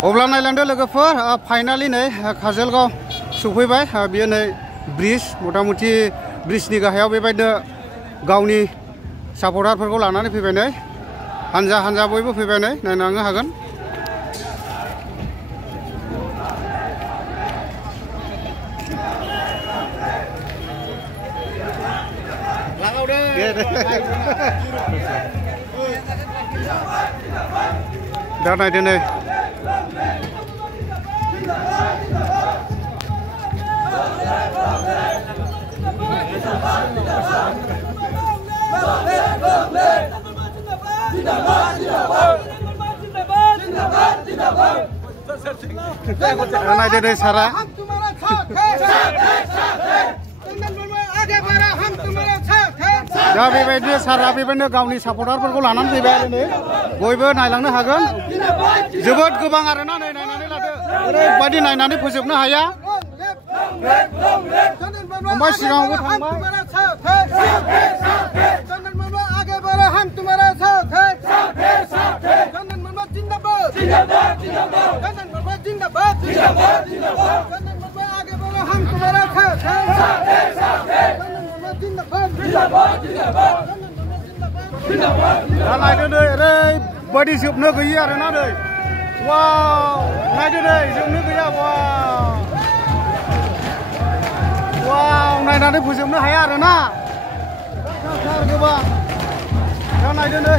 अब्ला नायलांदो लोगोफोर फाइनालि नै काजलगाव सफैबाय बियो नै ब्रिज मटामटी ब्रिजनि गाहायाव बेबायदिनो गावनि सापर्टारफोरखौ लानानै फैबाय नै हानजा हानजा बयबो फैबाय नै नायनो हागोन दा नायदो नै नायदो नै सारा दा बेबायदिनो सारा बेबायदिनो गावनि सापर्टारफोरखौ लानानै फैबाय आरो नै बयबो नायलांनो हागोन जोबोद गोबां आरोना नै नायनानै लादो ओरैबायदि नायनानै फोजोबनो हाया ओमफ्राय सिगाङावबो थांबाय दा नायदो नै ओरैबायदि जोबनो गैयि आरोना नै वाव नायदो नै जोबनो गैया वाव नायनानै फोजोबनो हाया आरोना गोबां दा नायदो नै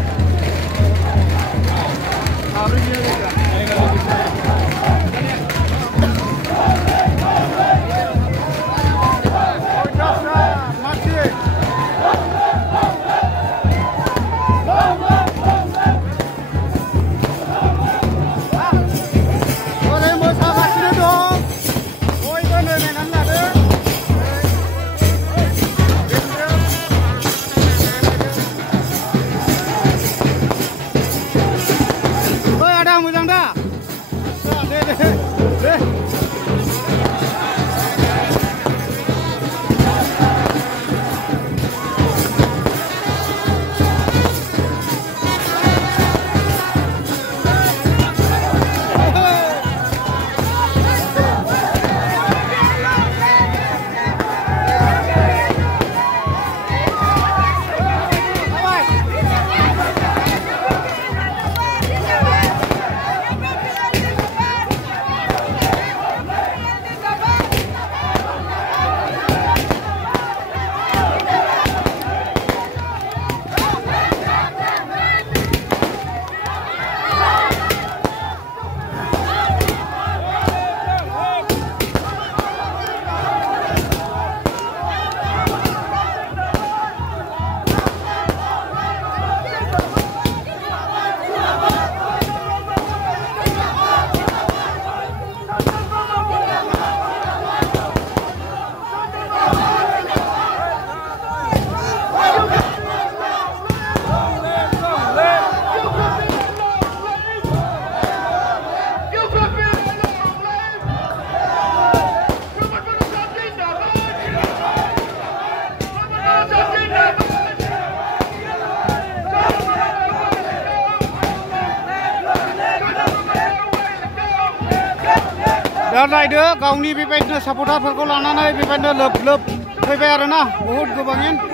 दा नायदो गावनि बेबायदिनो सापर्टारफोरखौ लानानै बेबायदिनो लोब लोब फैबाय आरोना बहुद गोबाङैनो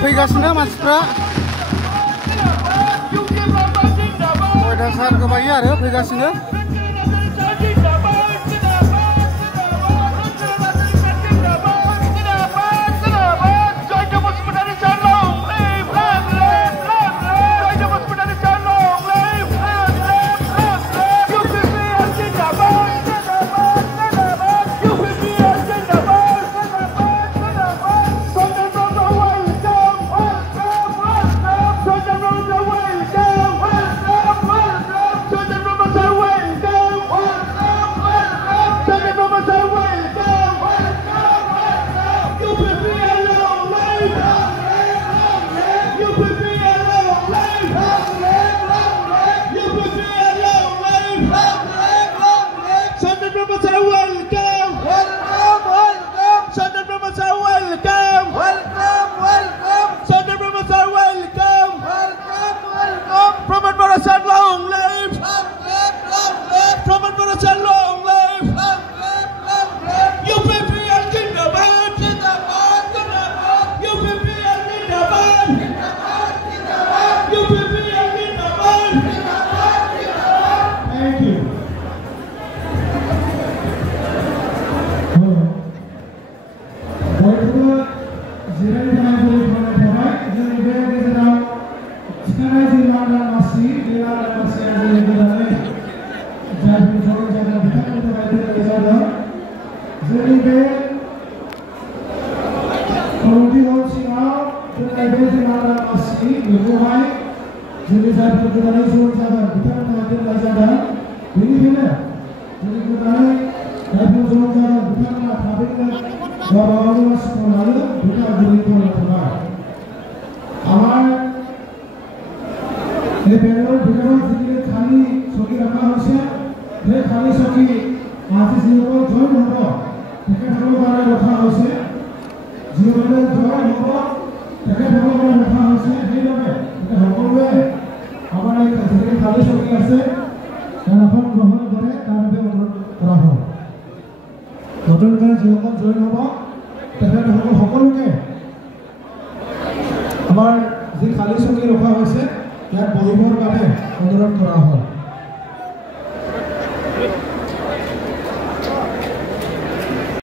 फैगासिनो मानसिफ्रा कयटासार गोबाङै आरो फैगासिनो गोदानै जयन जागोन बिथांमोनहा देग्लाय जागोन बेनिखायनो जोंनि गोदानै जायफोर जयन जागोन बिथांमोनहा थाबैनो गावबा गावनि मासिखौ लानो बिथाङा गुरैखौ लाथ'बाय আমার এই প্যানেলের ভিতরে যেগুলি খালি চকী রাখা হৈছে সেই খালি চকী আজি যিসকল জইন হ'ব তেখেতসকলৰ কাৰণে ৰখা হৈছে যিসকলে জইন হ'ব তেখেতসকলৰ কাৰণে ৰখা হৈছে সেইবাবে সকলোৱে আমাৰ এই যিখিনি খালি চকী আছে তাৰ আসন গ্ৰহণ কৰে তাৰ বাবে অনুৰোধ কৰা হ'ল নতুনকৈ যিসকল জইন হ'ব তেখেতসকল সকলোকে আমাৰ যি খালি চকী ৰখা হৈছে ইয়াত বহিবৰ বাবে অনুৰোধ কৰা হ'ল।